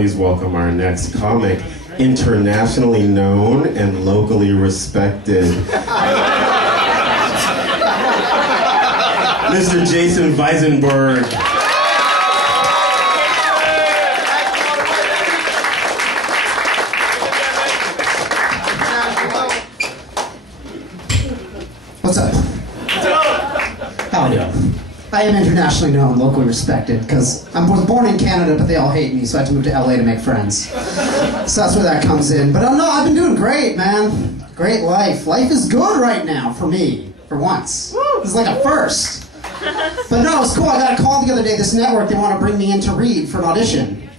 Please welcome our next comic, internationally known and locally respected, Mr. Jason Visenberg. What's up? How are you doing? I am internationally known, locally respected, because I was born in Canada, but they all hate me, so I had to move to LA to make friends. So that's where that comes in. But no, I've been doing great, man. Great life. Life is good right now for me, for once. This is like a first. But no, it's cool. I got a call the other day, this network, they want to bring me in to read for an audition.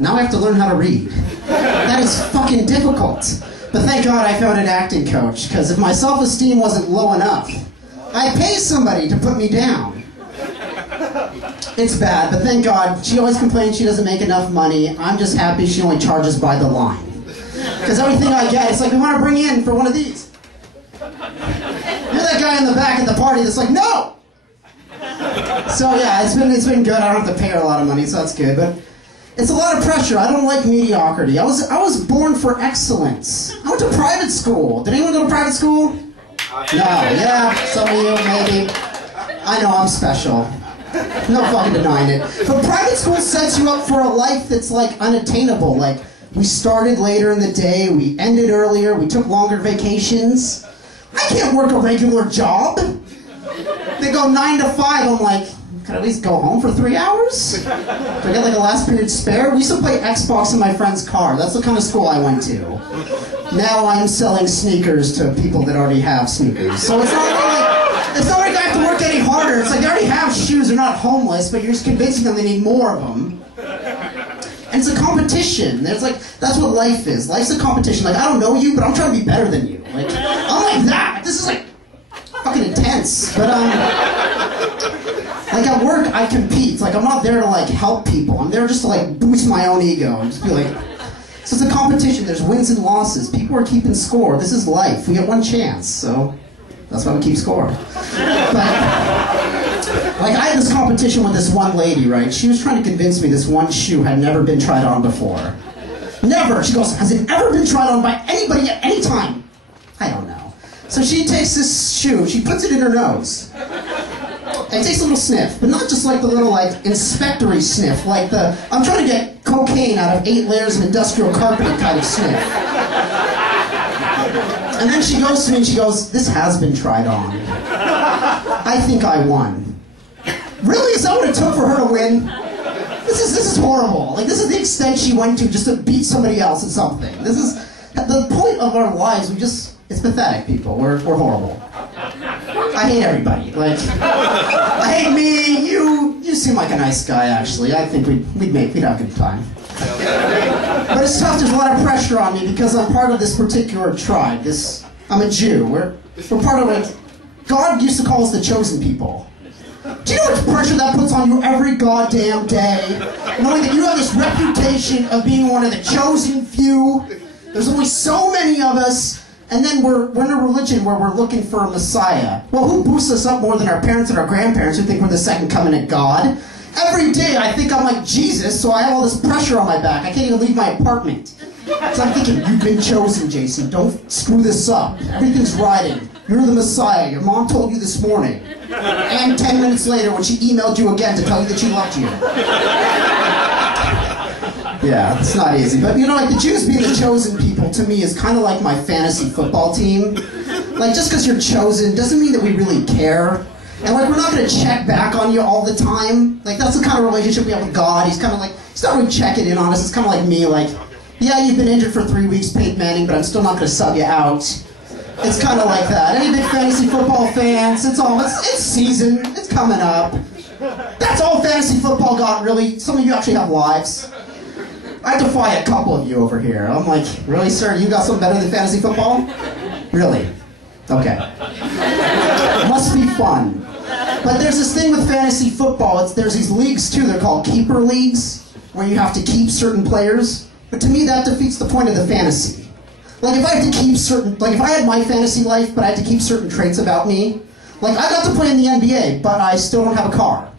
Now I have to learn how to read. That is fucking difficult. But thank God I found an acting coach, because if my self-esteem wasn't low enough, I'd pay somebody to put me down. It's bad, but thank God. She always complains she doesn't make enough money. I'm just happy she only charges by the line. Because everything I get, it's like, we want to bring you in for one of these. You're that guy in the back at the party that's like, no! So yeah, it's been good. I don't have to pay her a lot of money, so that's good. But it's a lot of pressure. I don't like mediocrity. I was born for excellence. I went to private school. Did anyone go to private school? No, yeah, some of you, maybe. I know I'm special. No fucking denying it. But private school sets you up for a life that's like unattainable. Like, we started later in the day, we ended earlier, we took longer vacations. I can't work a regular job. They go 9 to 5, I'm like, can I at least go home for 3 hours? Do I get like a last period spare? We used to play Xbox in my friend's car. That's the kind of school I went to. Now I'm selling sneakers to people that already have sneakers. So it's not like I have to work any harder. It's like they already have shoes, they're not homeless, but you're just convincing them they need more of them. And it's a competition. It's like, that's what life is. Life's a competition. Like, I don't know you, but I'm trying to be better than you. Like, I'm like that. This is like fucking intense. But like at work, I compete. Like, I'm not there to like help people. I'm there just to like boost my own ego and just be like, so it's a competition. There's wins and losses. People are keeping score. This is life. We get one chance, so that's why we keep score. But, like, I had this competition with this one lady, right? She was trying to convince me this one shoe had never been tried on before. Never. She goes, has it ever been tried on by anybody at any time? I don't know. So she takes this shoe, she puts it in her nose, and takes a little sniff, but not just like the little, like, inspectory sniff, like the, I'm trying to get cocaine out of 8 layers of industrial carpeting kind of sniff. And then she goes to me and she goes, this has been tried on. I think I won. Really? Is that what it took for her to win? This is horrible. Like, this is the extent she went to just to beat somebody else at something. This is, the point of our lives, it's pathetic, people. We're horrible. I hate everybody. Like, I hate me, you seem like a nice guy, actually. I think we'd have a good time. But it's tough, there's a lot of pressure on me because I'm part of this particular tribe. I'm a Jew. We're part of, like, God used to call us the chosen people. Do you know what pressure that puts on you every goddamn day? Knowing that you have this reputation of being one of the chosen few. There's only so many of us, and then we're in a religion where we're looking for a Messiah. Well, who boosts us up more than our parents and our grandparents who think we're the second coming of God? Every day I think I'm like Jesus, so I have all this pressure on my back. I can't even leave my apartment. So I'm thinking, you've been chosen, Jason. Don't screw this up. Everything's riding. You're the Messiah. Your mom told you this morning. And 10 minutes later when she emailed you again to tell you that she loved you. Yeah, it's not easy. But you know, like the Jews being the chosen people to me is kind of like my fantasy football team. Like just because you're chosen doesn't mean that we really care. And like, we're not going to check back on you all the time. Like, that's the kind of relationship we have with God. He's kind of like, he's not really checking in on us. It's kind of like me, like, yeah, you've been injured for 3 weeks, Peyton Manning, but I'm still not going to sub you out. It's kind of like that. Any big fantasy football fans, it's season, it's coming up. That's all fantasy football got, really. Some of you actually have lives. I defy a couple of you over here. I'm like, really, sir, you got something better than fantasy football? Really? Okay. Must be fun. But there's this thing with fantasy football, there's these leagues too, they're called keeper leagues, where you have to keep certain players. But to me, that defeats the point of the fantasy. Like, if I had to keep if I had my fantasy life, but I had to keep certain traits about me, like, I got to play in the NBA, but I still don't have a car.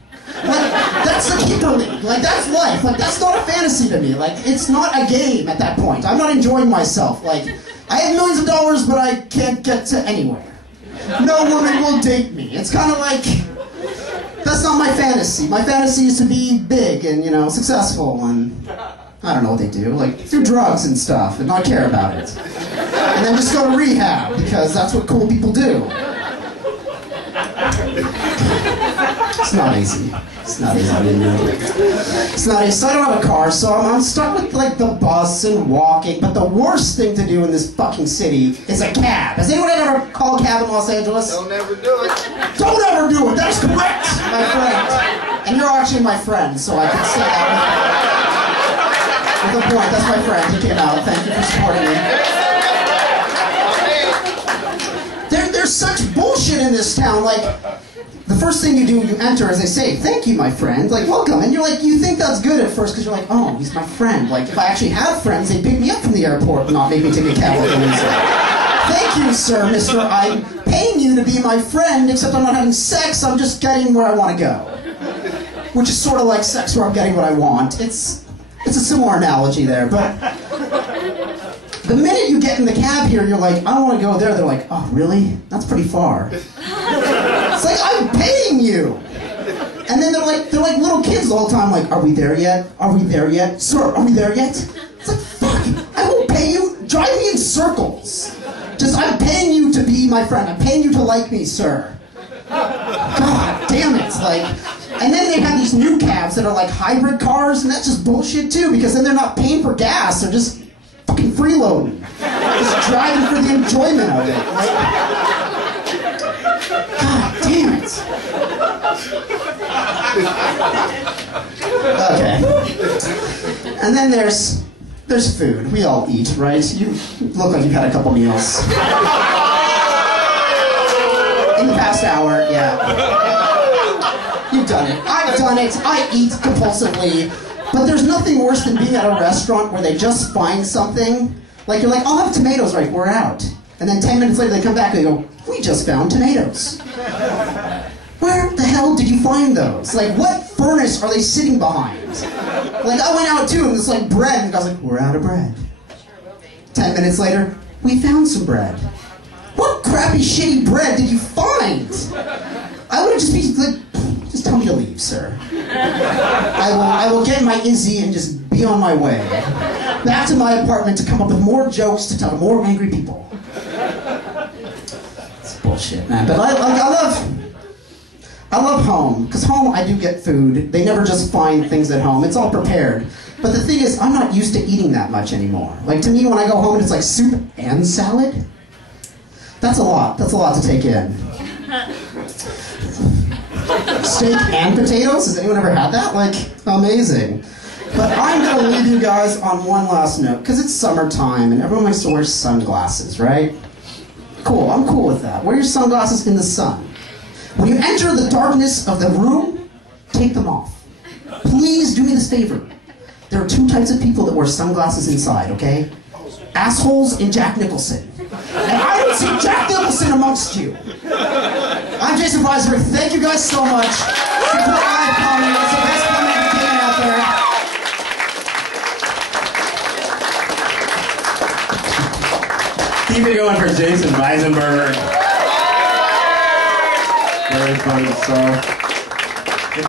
Like, that's the keeper league. Like, that's life. Like, that's not a fantasy to me. Like, it's not a game at that point. I'm not enjoying myself. Like, I have millions of dollars, but I can't get to anywhere. No woman will date me. It's kind of like, that's not my fantasy. My fantasy is to be big and, you know, successful and, I don't know what they do, like, do drugs and stuff and not care about it. And then just go to rehab, because that's what cool people do. It's not easy. It's not easy. It's not easy. So I don't have a car, so I'm stuck with, like, the bus and walking, but the worst thing to do in this fucking city is a cab. Has anyone ever called a cab in Los Angeles? Don't ever do it. Don't ever do it! That's correct, my friend. And you're actually my friend, so I can say that with a point. That's my friend. He came out. Thank you for supporting me. There's such bullshit in this town. Like, the first thing you do when you enter is they say, "Thank you, my friend." Like, welcome. And you're like, you think that's good at first because you're like, oh, he's my friend. Like, if I actually had friends, they'd pick me up from the airport and not make me take a cab with them. Thank you, sir, mister. I'm paying you to be my friend, except I'm not having sex. I'm just getting where I want to go. Which is sort of like sex where I'm getting what I want. It's a similar analogy there, but the minute you get in the cab here, you're like, I don't want to go there. They're like, oh, really? That's pretty far. It's like, I'm paying you. And then they're like little kids the whole time, like, are we there yet? Are we there yet? Sir, are we there yet? It's like, fuck, I won't pay you. Drive me in circles. Just, I'm paying you to be my friend. I'm paying you to like me, sir. God damn it. Like, and then they have these new cabs that are like hybrid cars, and that's just bullshit too, because then they're not paying for gas, they're just fucking freeloading. Just driving for the enjoyment of it. Like, God damn it. Okay. And then there's food. We all eat, right? You look like you've had a couple meals. In the past hour, yeah. You've done it. I've done it. I eat compulsively. But there's nothing worse than being at a restaurant where they just find something. Like, you're like, I'll have tomatoes, right? We're out. And then 10 minutes later they come back and they go, we just found tomatoes. Where the hell did you find those? Like, what furnace are they sitting behind? Like, I went out too and it's like bread. And the guy's like, we're out of bread. 10 minutes later, we found some bread. What crappy, shitty bread did you find? I would have just be like, just tell me to leave, sir. I will get my Izzy and just be on my way. Back to my apartment to come up with more jokes to tell to more angry people. It's bullshit, man. But I love home, because home I do get food. They never just find things at home. It's all prepared. But the thing is, I'm not used to eating that much anymore. Like, to me, when I go home and it's like soup and salad, that's a lot. That's a lot to take in. Steak and potatoes? Has anyone ever had that? Like, amazing. But I'm going to leave you guys on one last note, because it's summertime and everyone likes to wear sunglasses, right? Cool, I'm cool with that. Wear your sunglasses in the sun. When you enter the darkness of the room, take them off. Please do me this favor. There are two types of people that wear sunglasses inside, okay? Assholes and Jack Nicholson. And I don't see Jack Nicholson amongst you. I'm Jason Visenberg. Thank you guys so much. Support live comedy. It's the best comedy entertainment out there. Keep it going for Jason Visenberg. Very funny stuff.